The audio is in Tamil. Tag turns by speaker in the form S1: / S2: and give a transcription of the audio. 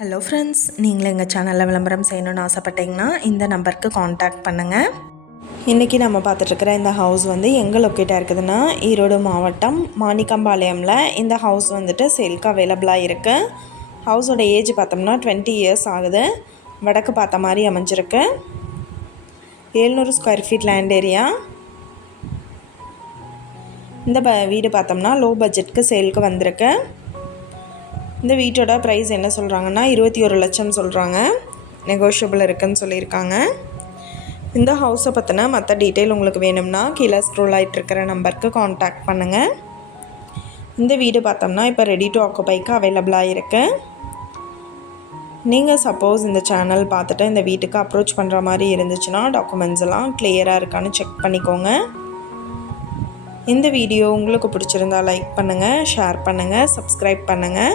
S1: ஹலோ ஃப்ரெண்ட்ஸ் நீங்களும் எங்கள் சேனலில் விளம்பரம் செய்யணும்னு ஆசைப்பட்டீங்கன்னா இந்த நம்பருக்கு காண்டாக்ட் பண்ணுங்கள் இன்றைக்கி நம்ம பார்த்துட்ருக்கிற இந்த ஹவுஸ் வந்து எங்கே லொக்கேட்டாக இருக்குதுன்னா ஈரோடு மாவட்டம் மாணிக்கம்பாளையமில் இந்த ஹவுஸ் வந்துட்டு சேல்க்கு அவைலபிளாக இருக்குது ஹவுஸோட ஏஜ் பார்த்தோம்னா டுவெண்ட்டி இயர்ஸ் ஆகுது. வடக்கு பார்த்த மாதிரி அமைஞ்சிருக்கு. ஏழ்நூறு ஸ்கொயர் ஃபீட் லேண்ட் ஏரியா இந்த ப வீடு பார்த்தோம்னா லோ பட்ஜெட்க்கு சேலுக்கு வந்திருக்கு. இந்த வீட்டோட ப்ரைஸ் என்ன சொல்கிறாங்கன்னா இருபத்தி ஒரு லட்சம் சொல்கிறாங்க நெகோஷியபிள் இருக்குதுன்னு சொல்லியிருக்காங்க. இந்த ஹவுஸை பற்றின மற்ற டீட்டெயில் உங்களுக்கு வேணும்னா கீழே ஸ்க்ரோல் ஆகிட்டு இருக்கிற நம்பருக்கு காண்டாக்ட் பண்ணுங்கள் இந்த வீடு பார்த்தோம்னா இப்போ ரெடி டு ஆக்குபைக்கு அவைலபிளாக இருக்குது நீங்கள் சப்போஸ் இந்த சேனல் பார்த்துட்டு இந்த வீட்டுக்கு அப்ரோச் பண்ணுற மாதிரி இருந்துச்சுன்னா டாக்குமெண்ட்ஸ் எல்லாம் கிளியராக இருக்கான்னு செக் பண்ணிக்கோங்க. இந்த வீடியோ உங்களுக்கு பிடிச்சிருந்தா லைக் பண்ணுங்கள் ஷேர் பண்ணுங்கள் சப்ஸ்கிரைப் பண்ணுங்கள்